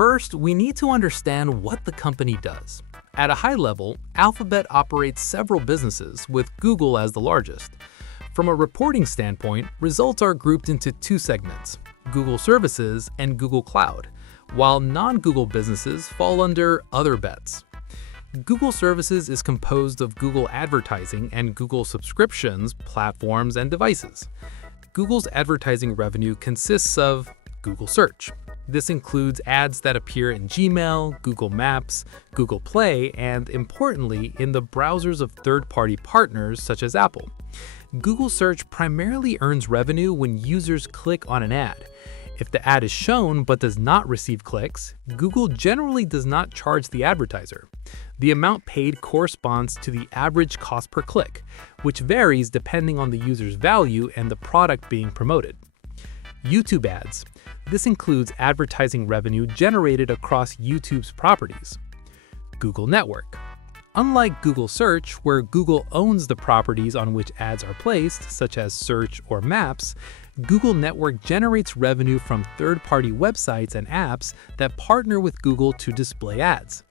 First, we need to understand what the company does. At a high level, Alphabet operates several businesses, with Google as the largest. From a reporting standpoint, results are grouped into two segments: Google Services and Google Cloud, while non-Google businesses fall under Other Bets. Google Services is composed of Google Advertising and Google Subscriptions, platforms, and devices. Google's advertising revenue consists of Google Search. This includes ads that appear in Gmail, Google Maps, Google Play, and importantly, in the browsers of third-party partners such as Apple. Google Search primarily earns revenue when users click on an ad. If the ad is shown but does not receive clicks, Google generally does not charge the advertiser. The amount paid corresponds to the average cost per click, which varies depending on the user's value and the product being promoted. YouTube ads. This includes advertising revenue generated across YouTube's properties. Google Network. Unlike Google Search, where Google owns the properties on which ads are placed, such as Search or Maps, Google Network generates revenue from third-party websites and apps that partner with Google to display ads.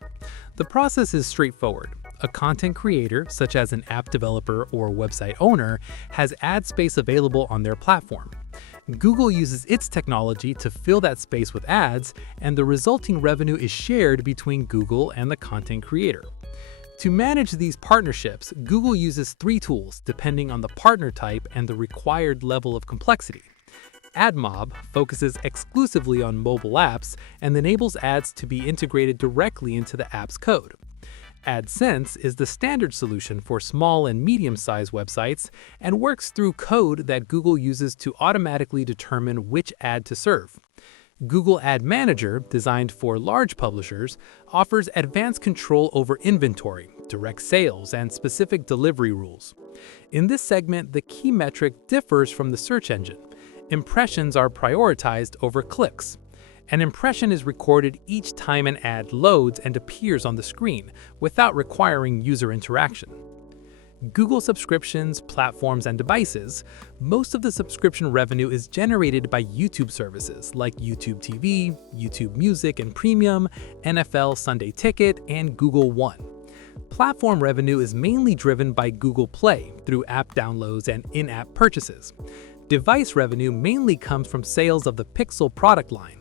The process is straightforward. A content creator, such as an app developer or website owner, has ad space available on their platform. Google uses its technology to fill that space with ads, and the resulting revenue is shared between Google and the content creator. To manage these partnerships, Google uses three tools depending on the partner type and the required level of complexity. AdMob focuses exclusively on mobile apps and enables ads to be integrated directly into the app's code. AdSense is the standard solution for small and medium-sized websites and works through code that Google uses to automatically determine which ad to serve. Google Ad Manager, designed for large publishers, offers advanced control over inventory, direct sales, and specific delivery rules. In this segment, the key metric differs from the search engine. Impressions are prioritized over clicks. An impression is recorded each time an ad loads and appears on the screen, without requiring user interaction. Google Subscriptions, platforms, and devices. Most of the subscription revenue is generated by YouTube services like YouTube TV, YouTube Music and Premium, NFL Sunday Ticket, and Google One. Platform revenue is mainly driven by Google Play through app downloads and in-app purchases. Device revenue mainly comes from sales of the Pixel product line.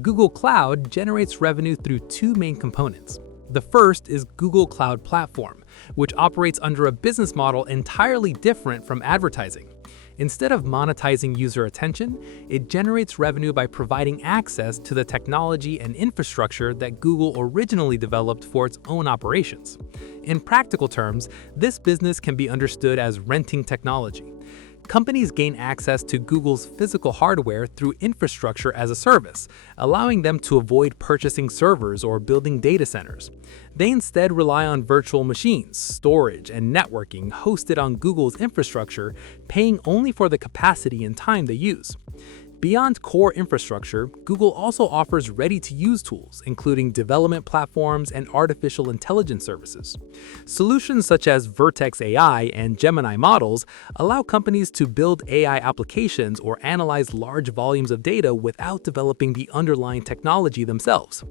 Google Cloud generates revenue through two main components. The first is Google Cloud Platform, which operates under a business model entirely different from advertising. Instead of monetizing user attention, it generates revenue by providing access to the technology and infrastructure that Google originally developed for its own operations. In practical terms, this business can be understood as renting technology. Companies gain access to Google's physical hardware through infrastructure as a service, allowing them to avoid purchasing servers or building data centers. They instead rely on virtual machines, storage, and networking hosted on Google's infrastructure, paying only for the capacity and time they use. Beyond core infrastructure, Google also offers ready-to-use tools, including development platforms and artificial intelligence services. Solutions such as Vertex AI and Gemini models allow companies to build AI applications or analyze large volumes of data without developing the underlying technology themselves.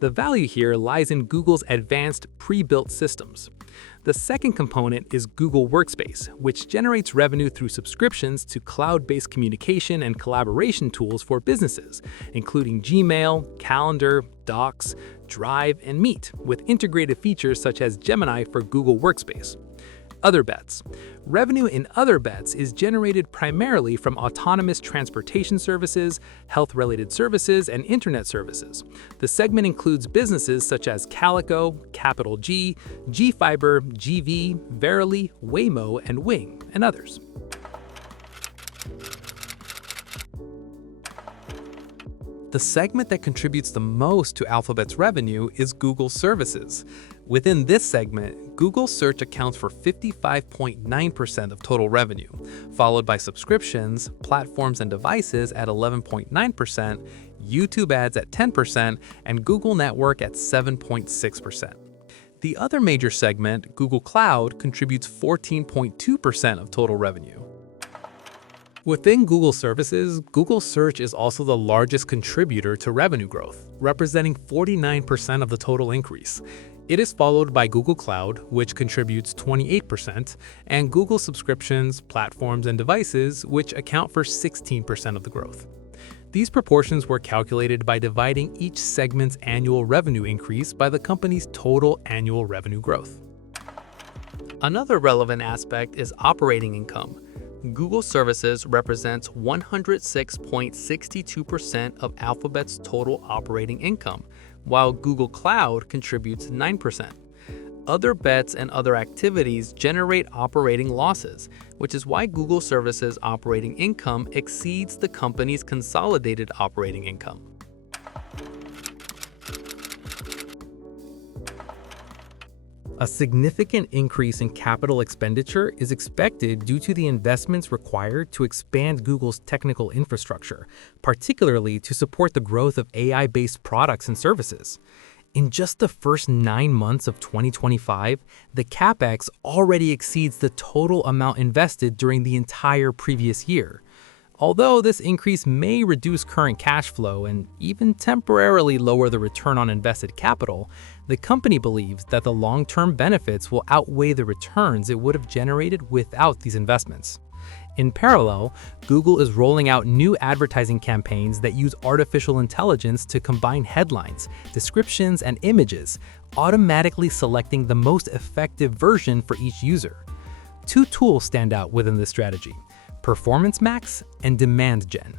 The value here lies in Google's advanced pre-built systems. The second component is Google Workspace, which generates revenue through subscriptions to cloud-based communication and collaboration tools for businesses, including Gmail, Calendar, Docs, Drive, and Meet, with integrated features such as Gemini for Google Workspace. Other Bets. Revenue in Other Bets is generated primarily from autonomous transportation services, health-related services, and internet services. The segment includes businesses such as Calico, Capital G, G-Fiber, GV, Verily, Waymo, and Wing, and others. The segment that contributes the most to Alphabet's revenue is Google Services. Within this segment, Google Search accounts for 55.9% of total revenue, followed by subscriptions, platforms and devices at 11.9%, YouTube ads at 10%, and Google Network at 7.6%. The other major segment, Google Cloud, contributes 14.2% of total revenue. Within Google services, Google Search is also the largest contributor to revenue growth, representing 49% of the total increase. It is followed by Google Cloud, which contributes 28%, and Google subscriptions, platforms, and devices, which account for 16% of the growth. These proportions were calculated by dividing each segment's annual revenue increase by the company's total annual revenue growth. Another relevant aspect is operating income. Google Services represents 106.62% of Alphabet's total operating income, while Google Cloud contributes 9%. Other bets and other activities generate operating losses, which is why Google Services operating income exceeds the company's consolidated operating income. A significant increase in capital expenditure is expected due to the investments required to expand Google's technical infrastructure, particularly to support the growth of AI-based products and services. In just the first 9 months of 2025, the CapEx already exceeds the total amount invested during the entire previous year. Although this increase may reduce current cash flow and even temporarily lower the return on invested capital, the company believes that the long-term benefits will outweigh the returns it would have generated without these investments. In parallel, Google is rolling out new advertising campaigns that use artificial intelligence to combine headlines, descriptions, and images, automatically selecting the most effective version for each user. Two tools stand out within this strategy: Performance Max and Demand Gen.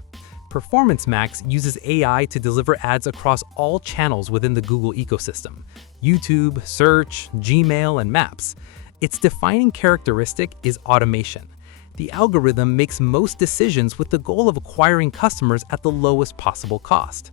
Performance Max uses AI to deliver ads across all channels within the Google ecosystem: YouTube, Search, Gmail, and Maps. Its defining characteristic is automation. The algorithm makes most decisions with the goal of acquiring customers at the lowest possible cost.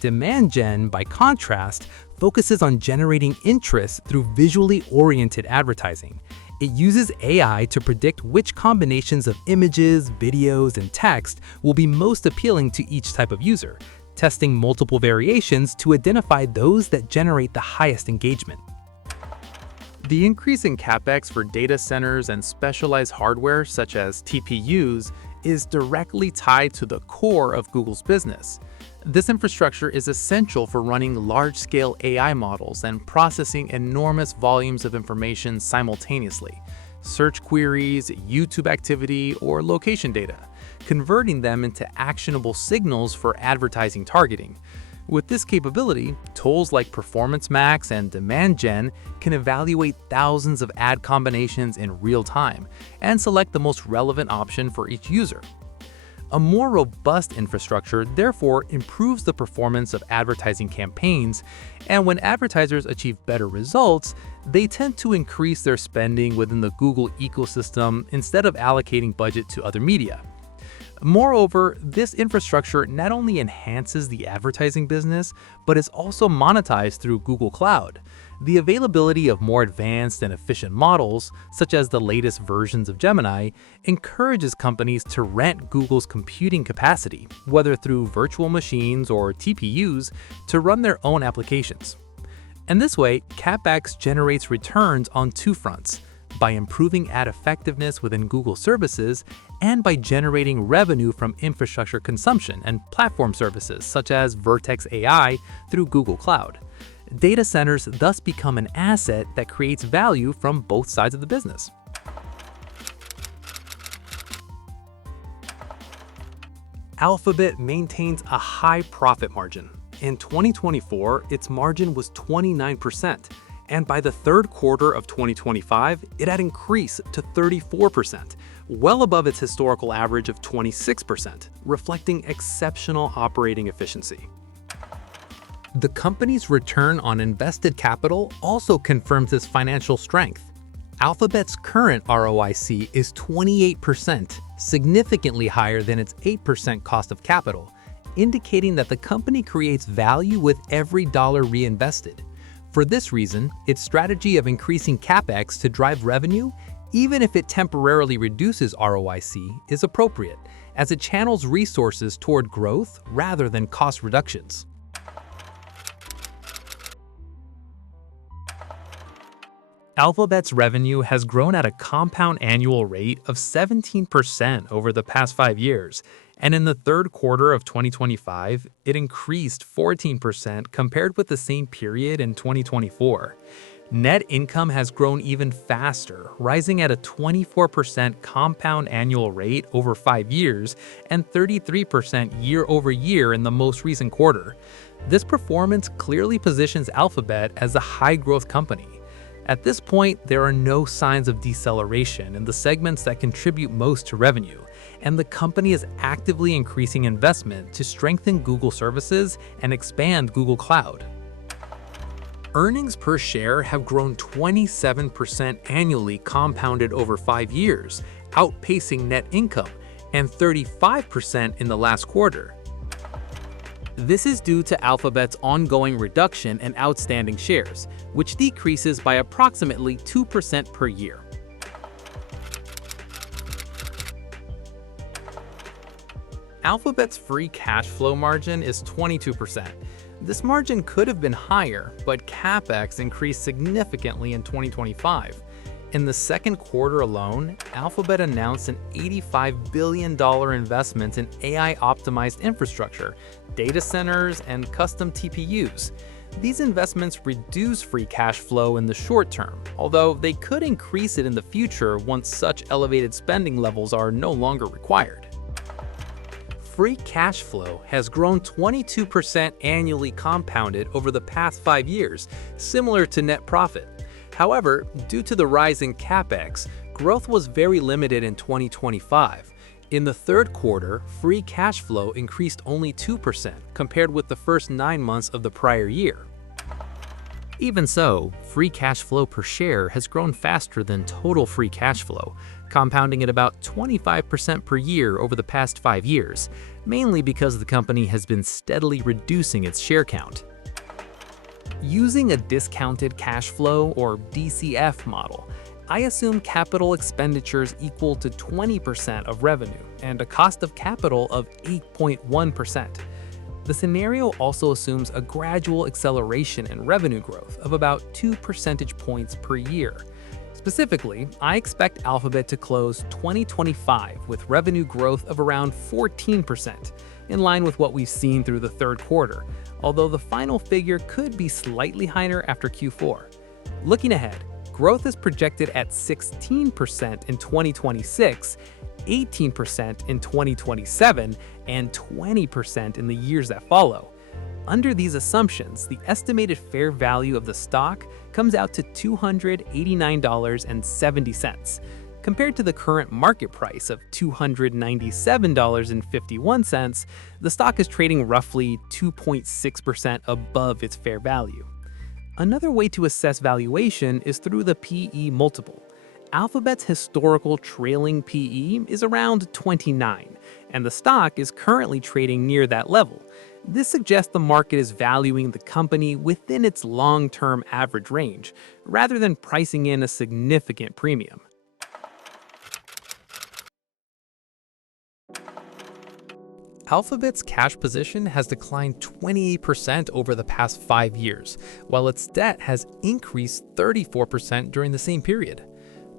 Demand Gen, by contrast, focuses on generating interest through visually oriented advertising. It uses AI to predict which combinations of images, videos, and text will be most appealing to each type of user, testing multiple variations to identify those that generate the highest engagement. The increase in CapEx for data centers and specialized hardware such as TPUs is directly tied to the core of Google's business. This infrastructure is essential for running large-scale AI models and processing enormous volumes of information simultaneously: search queries, YouTube activity, or location data, converting them into actionable signals for advertising targeting. With this capability, tools like Performance Max and Demand Gen can evaluate thousands of ad combinations in real time and select the most relevant option for each user. A more robust infrastructure therefore improves the performance of advertising campaigns, and when advertisers achieve better results, they tend to increase their spending within the Google ecosystem instead of allocating budget to other media. Moreover, this infrastructure not only enhances the advertising business, but is also monetized through Google Cloud. The availability of more advanced and efficient models, such as the latest versions of Gemini, encourages companies to rent Google's computing capacity, whether through virtual machines or TPUs, to run their own applications. And this way, CapEx generates returns on two fronts: by improving ad effectiveness within Google services and by generating revenue from infrastructure consumption and platform services such as Vertex AI through Google Cloud. Data centers thus become an asset that creates value from both sides of the business. Alphabet maintains a high profit margin. In 2024, its margin was 29%. And by the third quarter of 2025, it had increased to 34%, well above its historical average of 26%, reflecting exceptional operating efficiency. The company's return on invested capital also confirms its financial strength. Alphabet's current ROIC is 28%, significantly higher than its 8% cost of capital, indicating that the company creates value with every dollar reinvested. For this reason, its strategy of increasing CapEx to drive revenue, even if it temporarily reduces ROIC, is appropriate, as it channels resources toward growth rather than cost reductions. Alphabet's revenue has grown at a compound annual rate of 17% over the past 5 years, and in the third quarter of 2025, it increased 14% compared with the same period in 2024. Net income has grown even faster, rising at a 24% compound annual rate over 5 years and 33% year over year in the most recent quarter. This performance clearly positions Alphabet as a high-growth company. At this point, there are no signs of deceleration in the segments that contribute most to revenue, and the company is actively increasing investment to strengthen Google services and expand Google Cloud. Earnings per share have grown 27% annually compounded over 5 years, outpacing net income, and 35% in the last quarter. This is due to Alphabet's ongoing reduction in outstanding shares, which decreases by approximately 2% per year. Alphabet's free cash flow margin is 22%. This margin could have been higher, but CapEx increased significantly in 2025. In the second quarter alone, Alphabet announced an $85 billion investment in AI-optimized infrastructure, data centers, and custom TPUs. These investments reduce free cash flow in the short term, although they could increase it in the future once such elevated spending levels are no longer required. Free cash flow has grown 22% annually compounded over the past 5 years, similar to net profit. However, due to the rise in CapEx, growth was very limited in 2025. In the third quarter, free cash flow increased only 2% compared with the first 9 months of the prior year. Even so, free cash flow per share has grown faster than total free cash flow, compounding at about 25% per year over the past 5 years, mainly because the company has been steadily reducing its share count. Using a discounted cash flow or DCF model, I assume capital expenditures equal to 20% of revenue and a cost of capital of 8.1%. The scenario also assumes a gradual acceleration in revenue growth of about 2 percentage points per year. Specifically, I expect Alphabet to close 2025 with revenue growth of around 14%, in line with what we've seen through the third quarter, although the final figure could be slightly higher after Q4. Looking ahead, growth is projected at 16% in 2026, 18% in 2027, and 20% in the years that follow. Under these assumptions, the estimated fair value of the stock comes out to $289.70. Compared to the current market price of $297.51, the stock is trading roughly 2.6% above its fair value. Another way to assess valuation is through the PE multiple. Alphabet's historical trailing PE is around 29, and the stock is currently trading near that level. This suggests the market is valuing the company within its long-term average range, rather than pricing in a significant premium. Alphabet's cash position has declined 28% over the past 5 years, while its debt has increased 34% during the same period.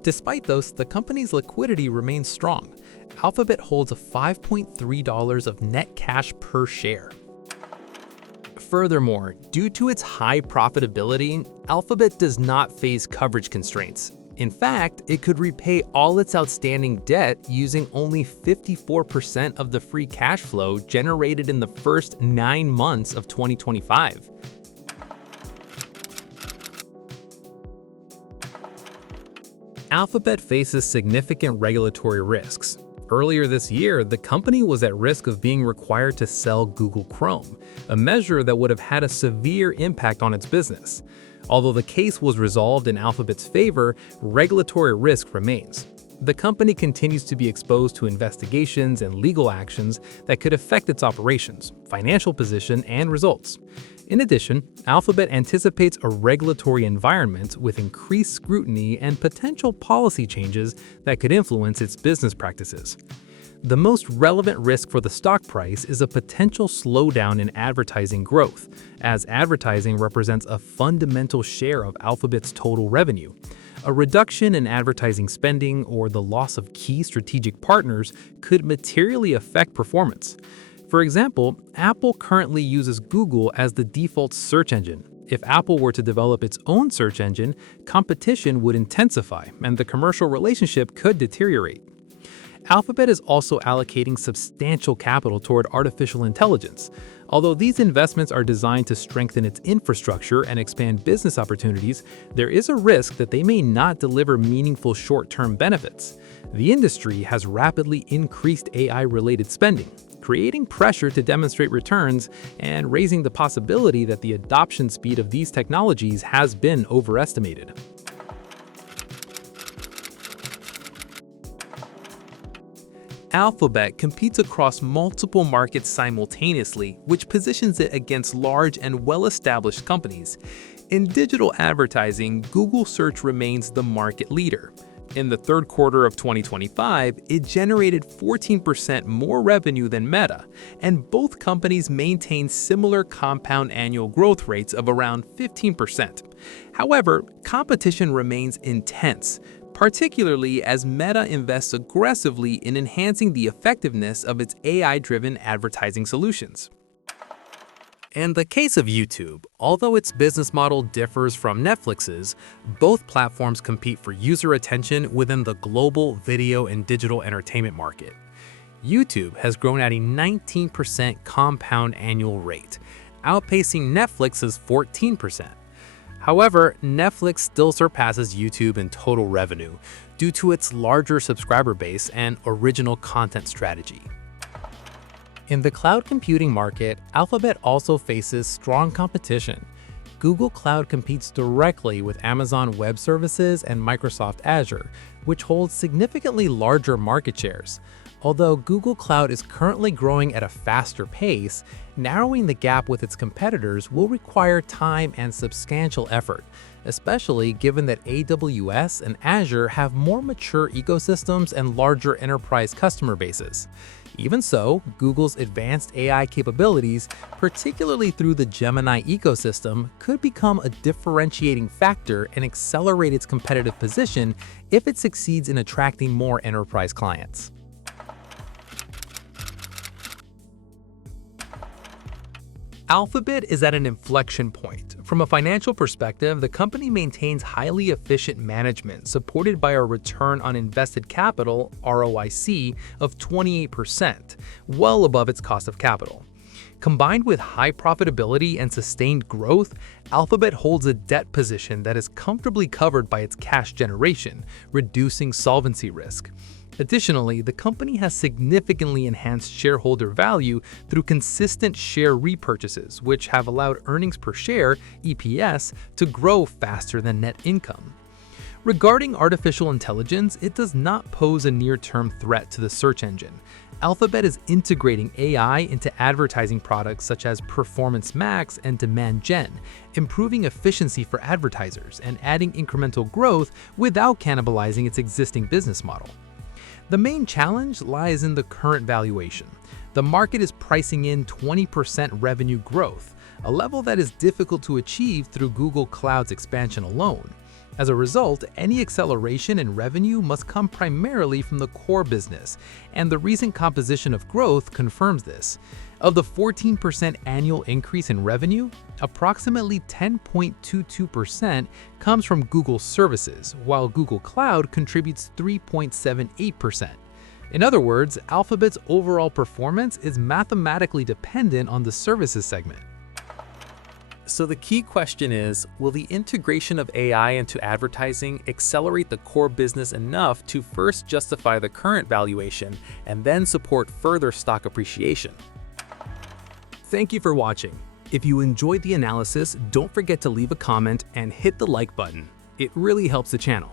Despite this, the company's liquidity remains strong. Alphabet holds a $5.3 of net cash per share. Furthermore, due to its high profitability, Alphabet does not face coverage constraints. In fact, it could repay all its outstanding debt using only 54% of the free cash flow generated in the first 9 months of 2025. Alphabet faces significant regulatory risks. Earlier this year, the company was at risk of being required to sell Google Chrome, a measure that would have had a severe impact on its business. Although the case was resolved in Alphabet's favor, regulatory risk remains. The company continues to be exposed to investigations and legal actions that could affect its operations, financial position, and results. In addition, Alphabet anticipates a regulatory environment with increased scrutiny and potential policy changes that could influence its business practices. The most relevant risk for the stock price is a potential slowdown in advertising growth, as advertising represents a fundamental share of Alphabet's total revenue. A reduction in advertising spending or the loss of key strategic partners could materially affect performance. For example, Apple currently uses Google as the default search engine. If Apple were to develop its own search engine, competition would intensify and the commercial relationship could deteriorate. Alphabet is also allocating substantial capital toward artificial intelligence. Although these investments are designed to strengthen its infrastructure and expand business opportunities, there is a risk that they may not deliver meaningful short-term benefits. The industry has rapidly increased AI-related spending, creating pressure to demonstrate returns and raising the possibility that the adoption speed of these technologies has been overestimated. Alphabet competes across multiple markets simultaneously, which positions it against large and well-established companies. In digital advertising, Google Search remains the market leader. In the third quarter of 2025, it generated 14% more revenue than Meta, and both companies maintain similar compound annual growth rates of around 15%. However, competition remains intense, particularly as Meta invests aggressively in enhancing the effectiveness of its AI-driven advertising solutions. In the case of YouTube, although its business model differs from Netflix's, both platforms compete for user attention within the global video and digital entertainment market. YouTube has grown at a 19% compound annual rate, outpacing Netflix's 14%. However, Netflix still surpasses YouTube in total revenue due to its larger subscriber base and original content strategy. In the cloud computing market, Alphabet also faces strong competition. Google Cloud competes directly with Amazon Web Services and Microsoft Azure, which holds significantly larger market shares. Although Google Cloud is currently growing at a faster pace, narrowing the gap with its competitors will require time and substantial effort, especially given that AWS and Azure have more mature ecosystems and larger enterprise customer bases. Even so, Google's advanced AI capabilities, particularly through the Gemini ecosystem, could become a differentiating factor and accelerate its competitive position if it succeeds in attracting more enterprise clients. Alphabet is at an inflection point. From a financial perspective, the company maintains highly efficient management supported by a return on invested capital (ROIC) of 28%, well above its cost of capital. Combined with high profitability and sustained growth, Alphabet holds a debt position that is comfortably covered by its cash generation, reducing solvency risk. Additionally, the company has significantly enhanced shareholder value through consistent share repurchases, which have allowed earnings per share (EPS) to grow faster than net income. Regarding artificial intelligence, it does not pose a near-term threat to the search engine. Alphabet is integrating AI into advertising products such as Performance Max and Demand Gen, improving efficiency for advertisers and adding incremental growth without cannibalizing its existing business model. The main challenge lies in the current valuation. The market is pricing in 20% revenue growth, a level that is difficult to achieve through Google Cloud's expansion alone. As a result, any acceleration in revenue must come primarily from the core business, and the recent composition of growth confirms this. Of the 14% annual increase in revenue, approximately 10.22% comes from Google services, while Google Cloud contributes 3.78%. In other words, Alphabet's overall performance is mathematically dependent on the services segment. So the key question is, will the integration of AI into advertising accelerate the core business enough to first justify the current valuation and then support further stock appreciation? Thank you for watching. If you enjoyed the analysis, don't forget to leave a comment and hit the like button. It really helps the channel.